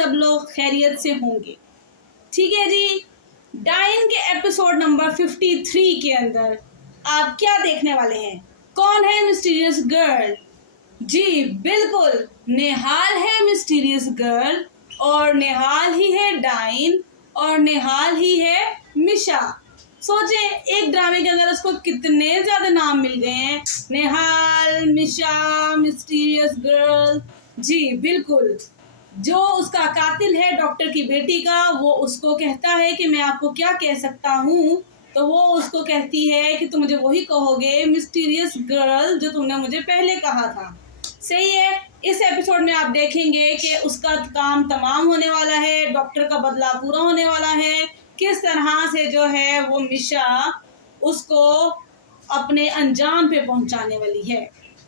सब लोग खैरियत से होंगे। ठीक है जी, डाइन के एपिसोड नंबर 53 के अंदर आप क्या देखने वाले हैं? कौन है मिस्टीरियस गर्ल? जी बिल्कुल, नेहाल है मिस्टीरियस गर्ल, और नेहाल ही है डाइन, और नेहाल ही है मिशा। सोचे एक ड्रामे के अंदर उसको कितने ज्यादा नाम मिल गए हैं, नेहाल, मिशा, मिस्टीरियस गर्ल। जी बिल्कुल, जो उसका कातिल है डॉक्टर की बेटी का, वो उसको कहता है कि मैं आपको क्या कह सकता हूँ, तो वो उसको कहती है कि तुम मुझे वही कहोगे मिस्टीरियस गर्ल जो तुमने मुझे पहले कहा था। सही है, इस एपिसोड में आप देखेंगे कि उसका काम तमाम होने वाला है, डॉक्टर का बदला पूरा होने वाला है, किस तरह से जो है वो मिशा उसको अपने अंजाम पे पहुंचाने वाली है।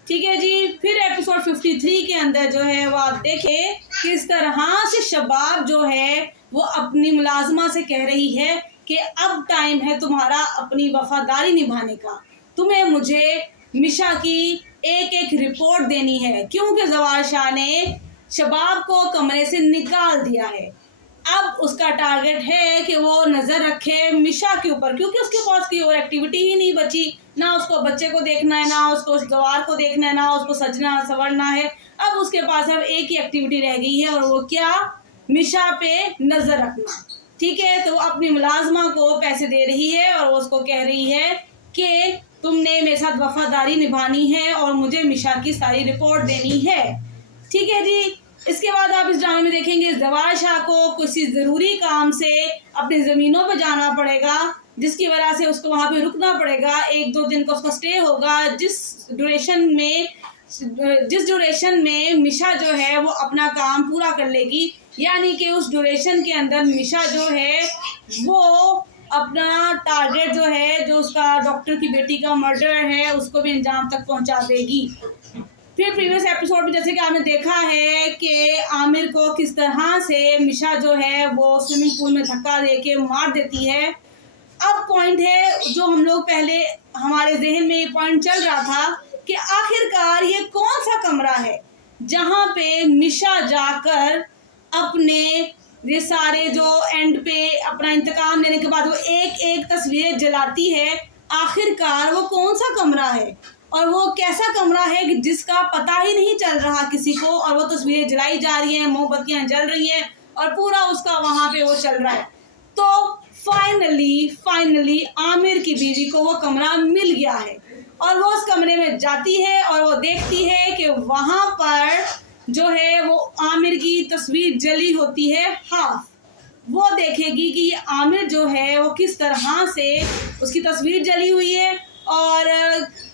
ठीक है जी, फिर एपिसोड 53 के अंदर जो है वो आप देखें किस तरह से शबाब जो है वो अपनी मुलाजमा से कह रही है कि अब टाइम है तुम्हारा अपनी वफादारी निभाने का, तुम्हें मुझे मिशा की एक एक रिपोर्ट देनी है, क्योंकि जवार शाह ने शबाब को कमरे से निकाल दिया है। अब उसका टारगेट है कि वो नजर रखे मिशा के ऊपर, क्योंकि उसके पास कोई और एक्टिविटी ही नहीं बची, ना उसको बच्चे को देखना है, ना उसको जवार को देखना है, ना उसको सजना संवरना है। अब उसके पास अब एक ही एक्टिविटी रह गई है, और वो क्या? मिशा पे नजर रखना। ठीक है, तो वो अपनी मुलाजमा को पैसे दे रही है और वो उसको कह रही है कि तुमने मेरे साथ वफादारी निभानी है और मुझे मिशा की सारी रिपोर्ट देनी है। ठीक है जी, इसके बाद आप इस ड्रामे में देखेंगे जवार शाह को किसी ज़रूरी काम से अपनी ज़मीनों पर जाना पड़ेगा, जिसकी वजह से उसको वहाँ पे रुकना पड़ेगा। 1-2 दिन का उसका स्टे होगा, जिस ड्यूरेशन में मिशा जो है वो अपना काम पूरा कर लेगी, यानी कि उस ड्यूरेशन के अंदर मिशा जो है वो अपना टारगेट जो है, जो उसका डॉक्टर की बेटी का मर्डर है, उसको भी अंजाम तक पहुंचा देगी। फिर प्रीवियस एपिसोड में जैसे कि आपने देखा है कि आमिर को किस तरह से मिशा जो है वो स्विमिंग पूल में धक्का देके मार देती है। अब पॉइंट है जो हम लोग पहले हमारे जहन में ये पॉइंट चल रहा था कि आखिरकार ये कौन सा कमरा है जहाँ पे मिशा जाकर अपने ये सारे जो एंड पे अपना इंतकाम लेने के बाद वो एक एक तस्वीरें जलाती है। आखिरकार वो कौन सा कमरा है और वो कैसा कमरा है कि जिसका पता ही नहीं चल रहा किसी को, और वो तस्वीरें जलाई जा रही हैं, मोमबत्तियां जल रही हैं और पूरा उसका वहां पे वो चल रहा है। तो फाइनली आमिर की बीवी को वो कमरा मिल गया है और वो उस कमरे में जाती है और वो देखती है कि वहां पर जो है वो आमिर की तस्वीर जली होती है हाफ। वो देखेगी कि ये आमिर जो है वो किस तरह से उसकी तस्वीर जली हुई है और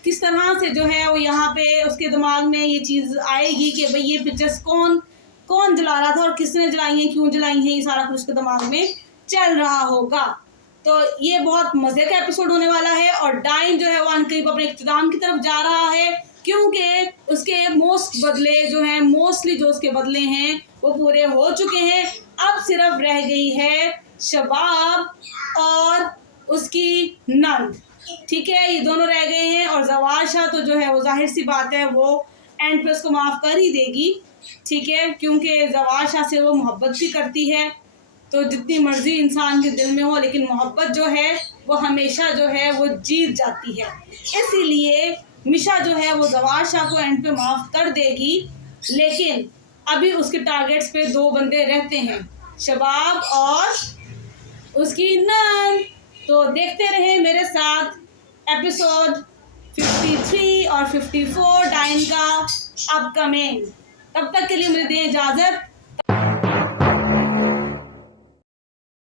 किस तरह से जो है वो यहाँ पे उसके दिमाग में ये चीज़ आएगी कि भाई ये पिक्चर्स कौन जला रहा था और किसने जलाई है, क्यों जलाई है, ये सारा कुछ उसके दिमाग में चल रहा होगा। तो ये बहुत मज़े का एपिसोड होने वाला है और डाइन जो है वो अनकरीब अपने इख्तिताम की तरफ जा रहा है, क्योंकि उसके मोस्टली जो उसके बदले हैं वो पूरे हो चुके हैं। अब सिर्फ रह गई है शबाब और उसकी नंद। ठीक है, ये दोनों रह गए हैं और जवार शाह तो जो है वो जाहिर सी बात है वो एंड पे उसको माफ़ कर ही देगी। ठीक है, क्योंकि जवार शाह से वो मोहब्बत भी करती है, तो जितनी मर्जी इंसान के दिल में हो लेकिन मोहब्बत जो है वो हमेशा जो है वो जीत जाती है। इसीलिए मिशा जो है वो जवार शाह को एंड पे माफ़ कर देगी, लेकिन अभी उसके टारगेट्स पे 2 बंदे रहते हैं, शबाब और उसकी नंद। तो देखते रहे मेरे साथ एपिसोड 53 और 54 डाइन का अपकमिंग। तब तक के लिए मुझे दें इजाज़त।